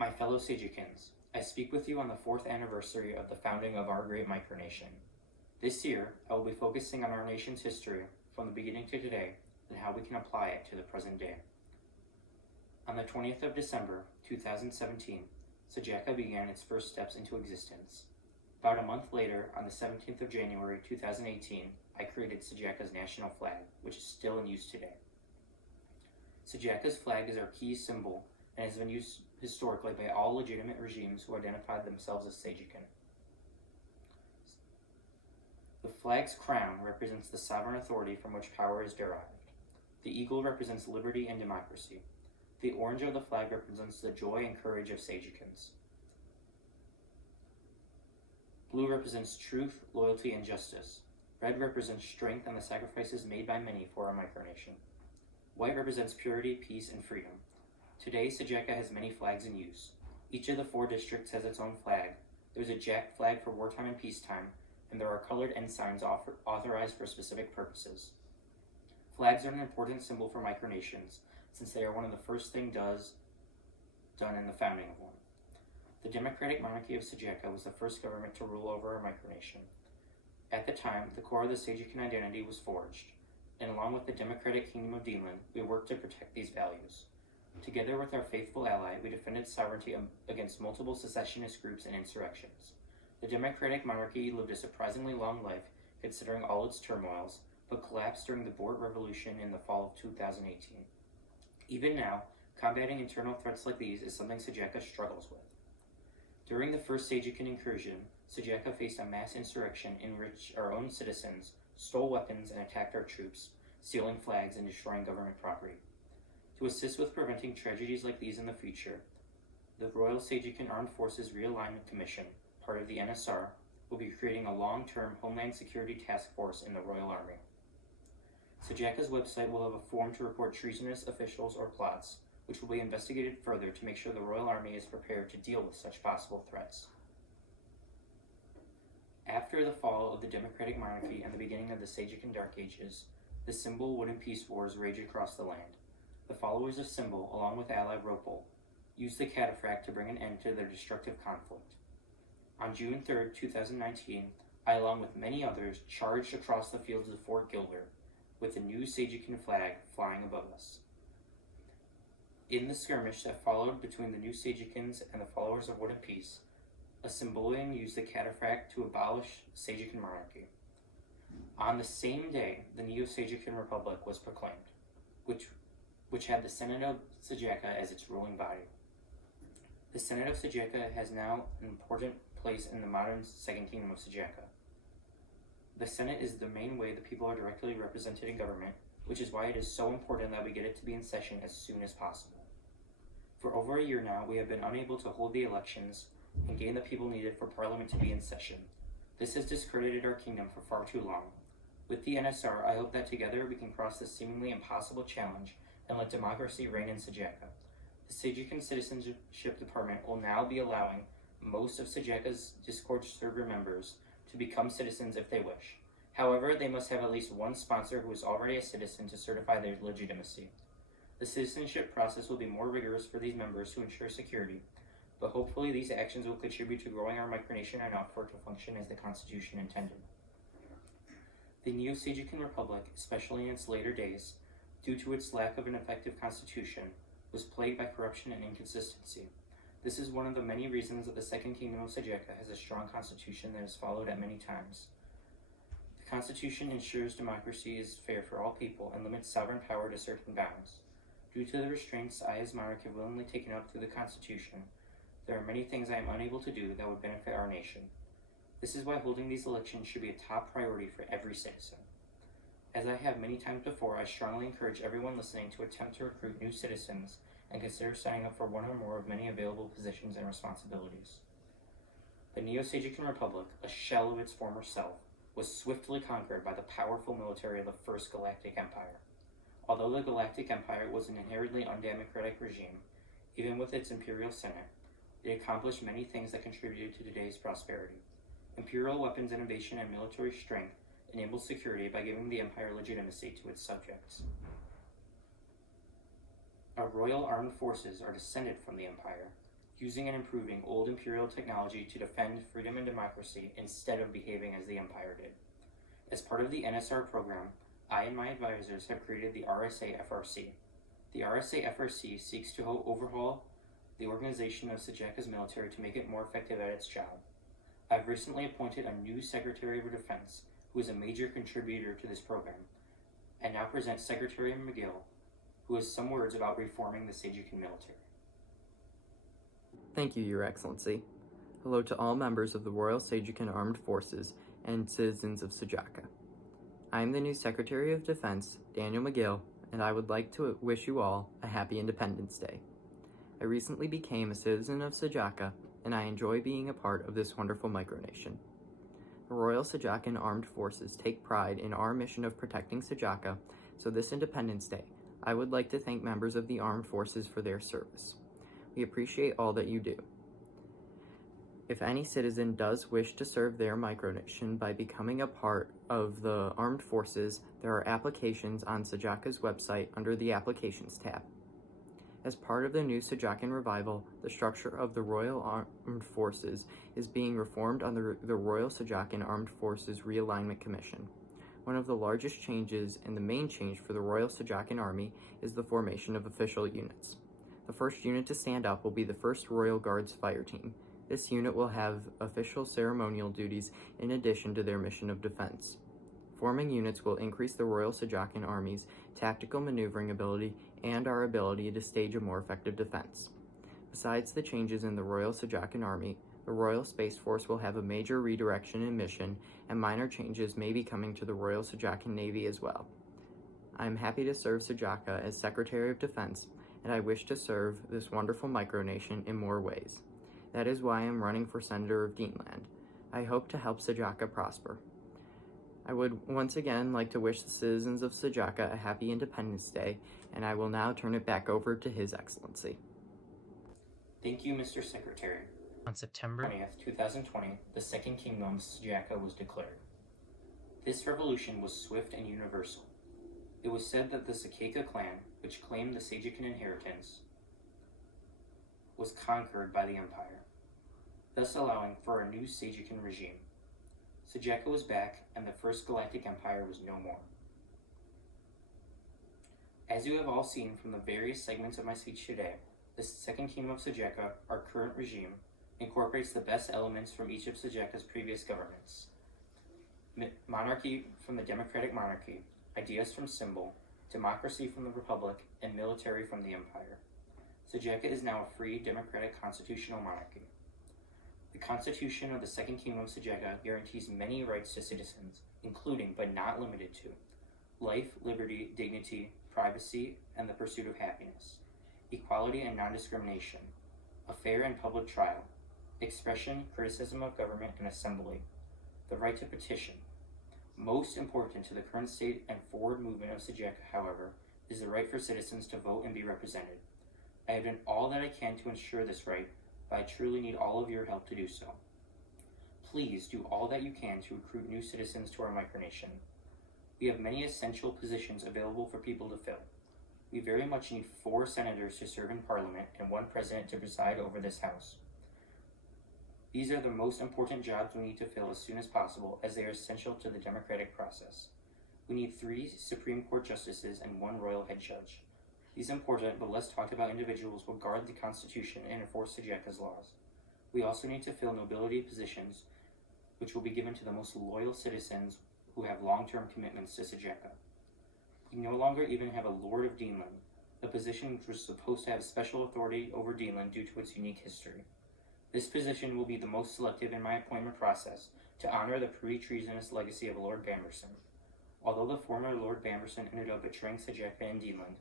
My fellow Sajikans, I speak with you on the 4th anniversary of the founding of our great micronation. This year, I will be focusing on our nation's history from the beginning to today and how we can apply it to the present day. On the 20th of December, 2017, Sajaka began its first steps into existence. About a month later, on the 17th of January, 2018, I created Sajaka's national flag, which is still in use today. Sajaka's flag is our key symbol and has been used historically by all legitimate regimes who identified themselves as Sajakan. The flag's crown represents the sovereign authority from which power is derived. The eagle represents liberty and democracy. The orange of the flag represents the joy and courage of Sajakans. Blue represents truth, loyalty, and justice. Red represents strength and the sacrifices made by many for our micronation. White represents purity, peace, and freedom. Today, Sajaka has many flags in use. Each of the 4 districts has its own flag. There's a jack flag for wartime and peacetime, and there are colored ensigns authorized for specific purposes. Flags are an important symbol for micronations, since they are one of the first things done in the founding of one. The democratic monarchy of Sajaka was the first government to rule over our micronation. At the time, the core of the Sajakan identity was forged, and along with the democratic kingdom of Dinland, we worked to protect these values. Together with our faithful ally, we defended sovereignty against multiple secessionist groups and insurrections. The democratic monarchy lived a surprisingly long life, considering all its turmoils, but collapsed during the Boer Revolution in the fall of 2018. Even now, combating internal threats like these is something Sajaka struggles with. During the first Sajakan incursion, Sajaka faced a mass insurrection in which our own citizens stole weapons and attacked our troops, stealing flags and destroying government property. To assist with preventing tragedies like these in the future, the Royal Sajakan Armed Forces Realignment Commission, part of the NSR, will be creating a long-term Homeland Security Task Force in the Royal Army. Sajaka's website will have a form to report treasonous officials or plots, which will be investigated further to make sure the Royal Army is prepared to deal with such possible threats. After the fall of the democratic monarchy and the beginning of the Sajakan Dark Ages, the Symbol Wood and Peace Wars raged across the land. The followers of Symbol, along with ally Ropal, used the cataphract to bring an end to their destructive conflict. On June 3, 2019, I, along with many others, charged across the fields of Fort Gilder, with the new Sajakan flag flying above us. In the skirmish that followed between the new Sajakans and the followers of Wood and Peace, a Symbolian used the cataphract to abolish Sajakan monarchy. On the same day, the Neo-Sajakan Republic was proclaimed, which had the Senate of Sajaka as its ruling body. The Senate of Sajaka has now an important place in the modern Second Kingdom of Sajaka. The Senate is the main way the people are directly represented in government, which is why it is so important that we get it to be in session as soon as possible. For over a year now, we have been unable to hold the elections and gain the people needed for Parliament to be in session. This has discredited our kingdom for far too long. With the NSR, I hope that together we can cross this seemingly impossible challenge and let democracy reign in Sajaka. The Sajakan Citizenship Department will now be allowing most of Sajaka's Discord server members to become citizens if they wish. However, they must have at least one sponsor who is already a citizen to certify their legitimacy. The citizenship process will be more rigorous for these members to ensure security, but hopefully these actions will contribute to growing our micronation enough for it to function as the Constitution intended. The Neo-Sajakan Republic, especially in its later days, due to its lack of an effective constitution, was plagued by corruption and inconsistency. This is one of the many reasons that the Second Kingdom of Sajaka has a strong constitution that is followed at many times. The Constitution ensures democracy is fair for all people and limits sovereign power to certain bounds. Due to the restraints I as monarch have willingly taken up through the Constitution, there are many things I am unable to do that would benefit our nation. This is why holding these elections should be a top priority for every citizen. As I have many times before, I strongly encourage everyone listening to attempt to recruit new citizens and consider signing up for one or more of many available positions and responsibilities. The Neo-Sajakan Republic, a shell of its former self, was swiftly conquered by the powerful military of the First Galactic Empire. Although the Galactic Empire was an inherently undemocratic regime, even with its Imperial Senate, it accomplished many things that contributed to today's prosperity. Imperial weapons innovation and military strength enabled security by giving the Empire legitimacy to its subjects. Our royal armed forces are descended from the Empire. using and improving old imperial technology to defend freedom and democracy instead of behaving as the Empire did. As part of the NSR program, I and my advisors have created the RSA-FRC. The RSA-FRC seeks to overhaul the organization of Sajaka's military to make it more effective at its job. I've recently appointed a new Secretary of Defense, who is a major contributor to this program, and now present Secretary McGill, who has some words about reforming the Sajakan military. Thank you, Your Excellency. Hello to all members of the Royal Sajakan Armed Forces and citizens of Sajaka. I am the new Secretary of Defense, Daniel McGill, and I would like to wish you all a happy Independence Day. I recently became a citizen of Sajaka, and I enjoy being a part of this wonderful micronation. The Royal Sajakan Armed Forces take pride in our mission of protecting Sajaka, so this Independence Day, I would like to thank members of the Armed Forces for their service. We appreciate all that you do. If any citizen does wish to serve their micronation by becoming a part of the Armed Forces, there are applications on Sajaka's website under the Applications tab. As part of the new Sajakan revival, the structure of the Royal Armed Forces is being reformed under the Royal Sajakan Armed Forces Realignment Commission. One of the largest changes and the main change for the Royal Sajakan Army is the formation of official units. The first unit to stand up will be the 1st Royal Guards Fire Team. This unit will have official ceremonial duties in addition to their mission of defense. Forming units will increase the Royal Sajakan Army's tactical maneuvering ability and our ability to stage a more effective defense. Besides the changes in the Royal Sajakan Army, the Royal Space Force will have a major redirection in mission, and minor changes may be coming to the Royal Sajakan Navy as well. I am happy to serve Sajaka as Secretary of Defense, and I wish to serve this wonderful micronation in more ways. That is why I am running for Senator of Deanland. I hope to help Sajaka prosper. I would once again like to wish the citizens of Sajaka a happy Independence Day, and I will now turn it back over to His Excellency. Thank you, Mr. Secretary. On September 20th, 2020, the Second Kingdom of Sajaka was declared. This revolution was swift and universal. It was said that the Sakaka clan, which claimed the Sajakan inheritance, was conquered by the Empire, thus allowing for a new Sajakan regime. Sajaka was back, and the First Galactic Empire was no more. As you have all seen from the various segments of my speech today, the Second Kingdom of Sajaka, our current regime, incorporates the best elements from each of Sajaka's previous governments. Monarchy from the democratic monarchy, ideas from Symbol, democracy from the republic, and military from the empire. Sajaka is now a free, democratic constitutional monarchy. The Constitution of the Second Kingdom of Sajaka guarantees many rights to citizens, including, but not limited to, life, liberty, dignity, privacy, and the pursuit of happiness, equality and non-discrimination, a fair and public trial, expression, criticism of government, and assembly, the right to petition. Most important to the current state and forward movement of Sajaka, however, is the right for citizens to vote and be represented. I have done all that I can to ensure this right, but I truly need all of your help to do so. Please do all that you can to recruit new citizens to our micronation. We have many essential positions available for people to fill. We very much need 4 senators to serve in Parliament and 1 president to preside over this House. These are the most important jobs we need to fill as soon as possible, as they are essential to the democratic process. We need 3 Supreme Court justices and 1 royal head judge. These important but less talked about individuals will guard the Constitution and enforce Sajaka's laws. We also need to fill nobility positions, which will be given to the most loyal citizens who have long-term commitments to Sajaka. We no longer even have a Lord of Deanland, a position which was supposed to have special authority over Deanland due to its unique history. This position will be the most selective in my appointment process to honor the pre-treasonous legacy of Lord Bamberson. Although the former Lord Bamberson ended up betraying Sajaka and Deanland,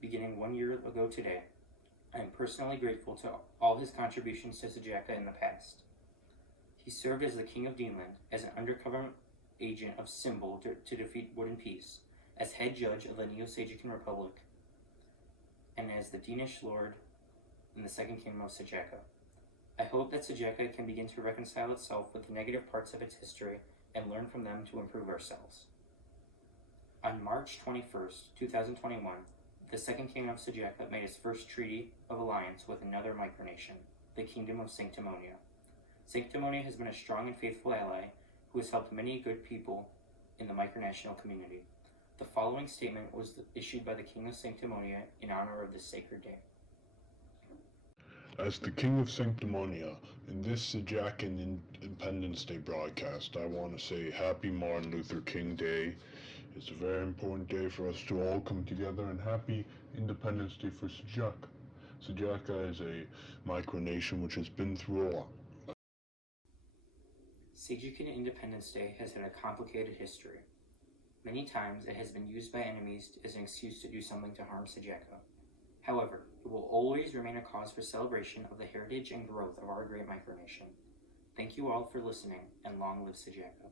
beginning 1 year ago today, I am personally grateful to all his contributions to Sajaka in the past. He served as the King of Deanland, as an undercover agent of Symbol to defeat Wood and Peace, as head judge of the Neo-Sajakan Republic, and as the Danish Lord in the Second Kingdom of Sajaka. I hope that Sajaka can begin to reconcile itself with the negative parts of its history and learn from them to improve ourselves. On March 21st, 2021, the second king of Sajaka made his first treaty of alliance with another micronation, the Kingdom of Sanctimonia. Sanctimonia has been a strong and faithful ally who has helped many good people in the micronational community. The following statement was issued by the King of Sanctimonia in honor of this sacred day. As the King of Sanctimonia, in this Sajakan Independence Day broadcast, I want to say Happy Martin Luther King Day. It's a very important day for us to all come together, and Happy Independence Day for Sajaka. Sajaka is a micronation which has been through a lot. Sajakan Independence Day has had a complicated history. Many times it has been used by enemies as an excuse to do something to harm Sajaka. However, it will always remain a cause for celebration of the heritage and growth of our great micronation. Thank you all for listening, and long live Sajaka.